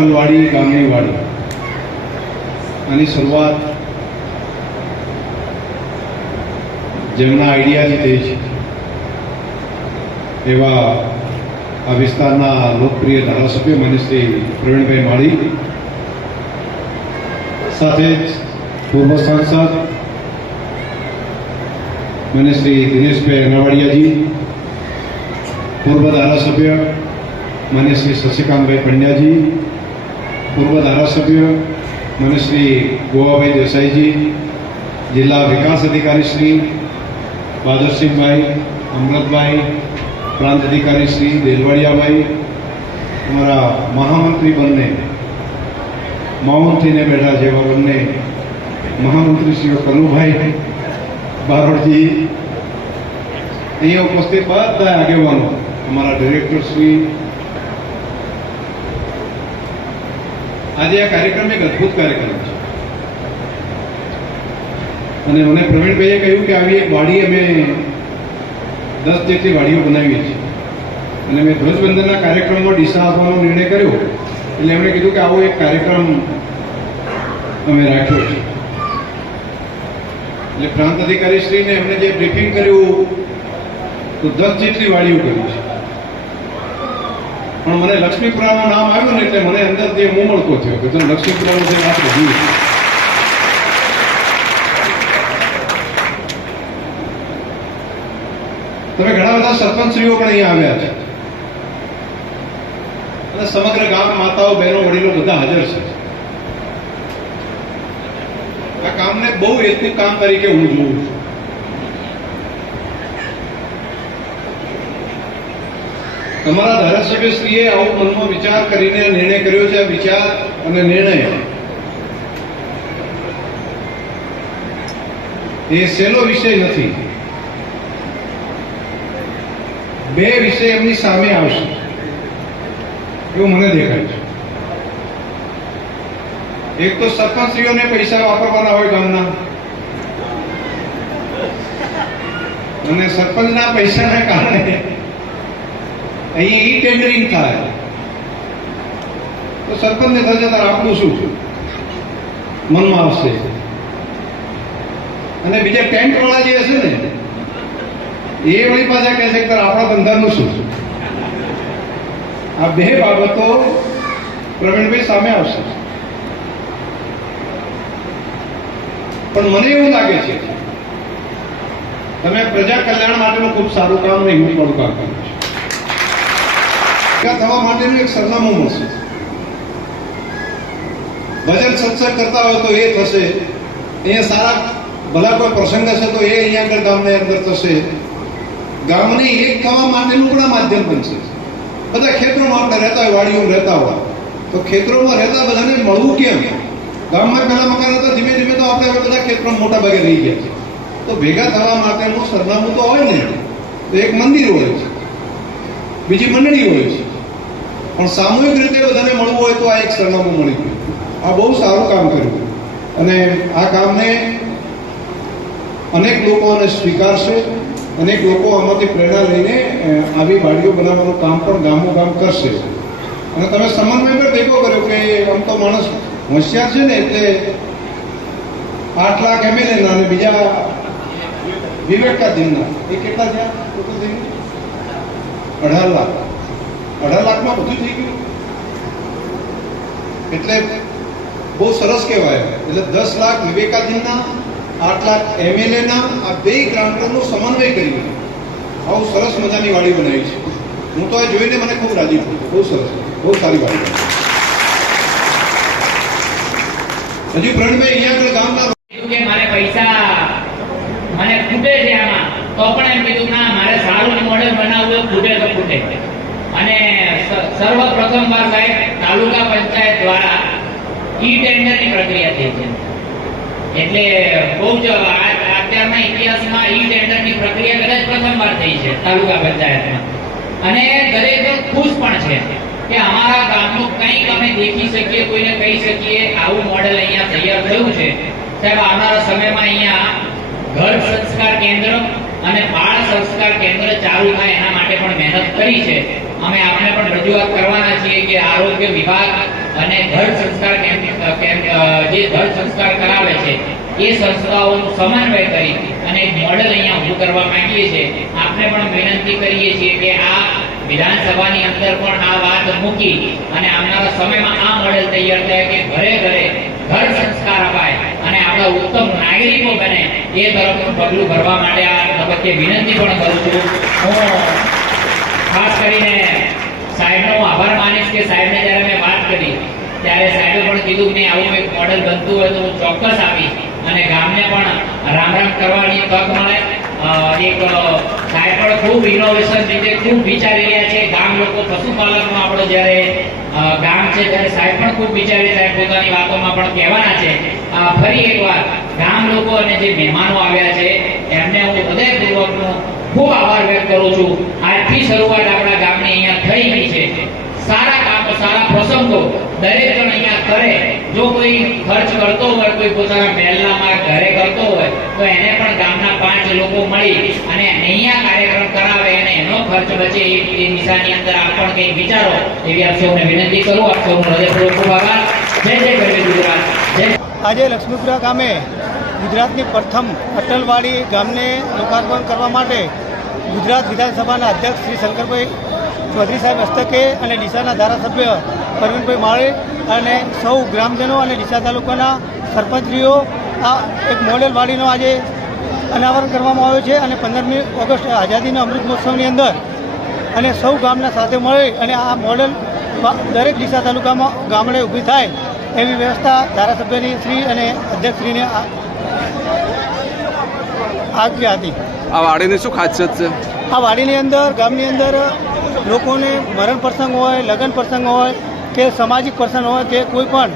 અક્કલવાડી ગામની વાડી આની શરૂઆત જેમના આઈડિયાથી થઈ છે એવા આ વિસ્તારના લોકપ્રિય ધારાસભ્ય શ્રી પ્રવીણભાઈ માળી. સાથે જ પૂર્વ સાંસદ શ્રી દિનેશભાઈ અનાવાડિયાજી, પૂર્વ ધારાસભ્ય માન્ય શ્રી શશિકાંતભાઈ પંડ્યાજી પૂર્વ ધારાસભ્ય મને શ્રી ગોવાભાઈ દેસાઈજી, જિલ્લા વિકાસ અધિકારી શ્રી બાદરસિંહભાઈ અમૃતભાઈ, પ્રાંત અધિકારી શ્રી દેલવાડિયાભાઈ, અમારા મહામંત્રી બંને, મહામંત્રીને બેઠા છે બંને મહામંત્રી શ્રીઓ કનુભાઈ બારોડજી. અહીંયા ઉપસ્થિત બધા આગેવાનો, અમારા ડિરેક્ટર શ્રી આજે આ કાર્યક્રમ એક અદ્ભુત કાર્યક્રમ છે. અને મને પ્રવીણભાઈએ કહ્યું કે આવી એક વાડી અમે દસ જેટલી વાડીઓ બનાવીએ છીએ. અને મેં ધ્વજવંદનના કાર્યક્રમમાં ડીસા આપવાનો નિર્ણય કર્યો. એટલે એમણે કીધું કે આવો એક કાર્યક્રમ અમે રાખ્યો છે. એટલે પ્રાંત અધિકારી શ્રીને એમણે જે બ્રીફિંગ કર્યું, તો દસ જેટલી વાડીઓ કરી છે. પણ મને લક્ષ્મીપુરાનું નામ આવ્યું ને એટલે મને અંદરથી મળતો થયો કે ચાલ લક્ષ્મીપુરાનું છે આપણે જોઈએ તમે ઘણા બધા સરપંચશ્રીઓ પણ અહીંયા આવ્યા છે. અને સમગ્ર ગામ માતાઓ, બહેનો, વડીલો બધા હાજર છે. આ કામને બહુ એથનિક કામ તરીકે હું જોઉં છું. તમારા ધારાસભ્યશ્રીએ આવો મનમાં વિચાર કરીને નિર્ણય કર્યો છે વિચાર અને નિર્ણય. એ સહેલો વિષય નથી? બે વિષય એમની સામે આવશે. એવું મને દેખાય છે. એક તો સરપંચશ્રીઓને પૈસા વાપરવાના હોય ગામના. અને સરપંચના પૈસાના કારણે અહીં ઈ ટેન્ડરિંગ થાય. તો સરપંચને થશે તારે આપણું શું મનમાં આવશે. અને બીજા ટેન્ટ વાળા જે હશે ને, એ વળી પાછા કહે છે કે આપણા ધંધાનું શું આ બે બાબતો પ્રવીણભાઈ સામે આવશે. પણ મને એવું લાગે છે, તમે પ્રજા કલ્યાણ માટેનું ખૂબ સારું કામ નહીં હું કામ કર્યું છે. ભેગા થવા માટેનું એક સરનામું મળશે. ભજન સત્સંગ કરતા હોય તો એ થશે. અહીંયા સારા, ભલા કોઈ પ્રસંગ હશે તો એ અહીંયા આગળ ગામની અંદર થશે. ગામની એક થવા માટેનું પણ માધ્યમ બનશે. બધા ખેતરોમાં આપણે રહેતા હોય, વાડીઓમાં રહેતા હોય, તો ખેતરોમાં રહેતા બધાને મળવું કેમ? ગામમાં પહેલા મકાન હતા, ધીમે ધીમે તો આપણે હવે બધા ખેતરોમાં મોટા ભાગે રહી ગયા છે તો ભેગા થવા માટેનું સરનામું તો હોય ને, તો એક મંદિર હોય છે. બીજી મંડળી હોય છે. પણ સામૂહિક રીતે બધાને મળવું હોય તો આ એક સરનામું મળી ગયું. આ બહુ સારું કામ કર્યું. અને આ કામને અનેક લોકો આને સ્વીકારશે, અનેક લોકો આમાંથી પ્રેરણા લઈને આવી વાડીઓ બનાવવાનું કામ પણ ગામો ગામ કરશે. અને તમે સમન્વય પર દેખો કર્યો કે આમ તો માણસ હોશિયાર છે ને, એટલે આઠ લાખ એમએલએ ના અને બીજા વિવેકાધીનના એ કેટલા થયા? અઢાર લાખ. અઢાર લાખમાં બધું થઈ ગયું. એટલે બહુ સરસ કહેવાય. એટલે દસ લાખ વિવેકાધીનના આઠ લાખ એમએલએના, આ બે ગ્રાન્ટોનો સમન્વય કરી આવું સરસ મજાની વાડી બનાવી છે. હું તો આ જોઈને મને ખૂબ રાજી થયું. બહુ સરસ. બહુ સારી વાડી. હજી પ્રણભાઈ અહીંયા આગળ ગામના કે મારે પૈસા મને ખૂટે છે આમાં. તો પણ એમ કીધું ના, મારે સારું મોડેલ બનાવવું ખૂટે તો ખૂટે. અને સ- સર્વપ્રથમ વાર સાહેબ, તાલુકા પંચાયત દ્વારા ઈ ટેન્ડરની પ્રક્રિયા થઈ છે. એટલે બહુ જ અત્યારના ઇતિહાસમાં ઈ ટેન્ડરની પ્રક્રિયા કદાચ પ્રથમ વાર થઈ છે તાલુકા પંચાયતમાં. અને દરેક ખુશ પણ છે કે અમારા ગામનું કંઈક અમે દેખી શકીએ, કોઈને કહી શકીએ, આવું મોડેલ અહીંયા તૈયાર થયું છે. સાહેબ, આવનારા સમયમાં અહીંયા ઘર સંસ્કાર કેન્દ્ર અને બાળ સંસ્કાર કેન્દ્ર ચાલુ થાય એના માટે પણ મહેનત કરી છે. અમે આપણે પણ રજૂઆત કરવાના છીએ કે આરોગ્ય વિભાગ અને ઘર સંસ્કાર જે ઘર સંસ્કાર કરાવે છે, એ સંસ્થાઓનું સમન્વય કરી અને મોડલ અહીંયા ઊભું કરવા માંગીએ છીએ. આપને પણ વિનંતી કરીએ છીએ કે આ વિધાનસભાની અંદર પણ આ વાત મૂકી અને આવનારા સમયમાં આ મોડેલ તૈયાર થાય કે ઘરે ઘરે ઘર સંસ્કાર અપાય અને આપણા ઉત્તમ નાગરિકો બને એ તરફનું પગલું ભરવા માટે આ તબક્કે વિનંતી પણ કરું છું. હું ખાસ કરીને સાહેબનો હું આભાર માનીશ કે સાહેબને જ્યારે મેં વાત કરી, ત્યારે સાહેબે પણ કીધું કે આવું એક મોડેલ બનતું હોય તો હું ચોક્કસ આપીશ અને ગામને પણ રામ રામ કરવાની તક મળે. એક સાહેબ પણ ખૂબ ઇનોવેશન રીતે ખૂબ વિચારી રહ્યા છે. ગામ લોકો પશુપાલનનો આપણો જ્યારે ગામ છે ત્યારે સાહેબ પણ ખૂબ વિચારી સાહેબ પોતાની વાતોમાં પણ કહેવાના છે. ફરી એકવાર ગામ લોકો અને જે મહેમાનો આવ્યા છે, એમને હું હૃદયપૂર્વકનો ખૂબ આભાર વ્યક્ત કરું છું. આજથી શરૂઆત આપણા ગામની અહીંયા થઈ ગઈ છે. સારા કામ, સારા પ્રસંગો દરેક જણ અહીંયા કરે. જો કોઈ ખર્ચ કરતો હોય, કોઈ પોતાના મહેલામાં ઘરે કરતો હોય, તો એને પણ ગામના પાંચ લોકો મળી અને અહીંયા કાર્યક્રમ કરાવે અને એનો ખર્ચ બચે એ દિશાની અંદર આપ પણ કંઈક વિચારો. એવી આપ સૌને વિનંતી કરું. આપ સૌનો હૃદયપૂર્વક ખૂબ આભાર. જય જય ગરવી ગુજરાત. જય આજે લક્ષ્મીપુરા ગામે ગુજરાતની પ્રથમ અટલવાડી ગામને લોકાર્પણ કરવા માટે ગુજરાત વિધાનસભાના અધ્યક્ષ શ્રી શંકરભાઈ ચૌધરી સાહેબ હસ્તકે અને ડીસાના ધારાસભ્ય પરવીનભાઈ માળે અને સૌ ગ્રામજનો અને ડીસા તાલુકાના સરપંચશ્રીઓ આ એક મોડેલ વાડીનો આજે અનાવરણ કરવામાં આવ્યો છે અને પંદરમી ઓગસ્ટ આઝાદીના અમૃત મહોત્સવની અંદર અને સૌ ગામના સાથે મળી અને આ મોડેલ દરેક ડીસા તાલુકામાં ગામડે ઊભી થાય એવી વ્યવસ્થા ધારાસભ્યની શ્રી અને અધ્યક્ષશ્રીને આ- આજ્ઞા હતી. આ વાડીની શું ખાસિયત છે? આ વાડીની અંદર ગામની અંદર લોકોને મરણ પ્રસંગ હોય લગ્ન પ્રસંગ હોય કે સામાજિક પ્રસંગ હોય કે કોઈ પણ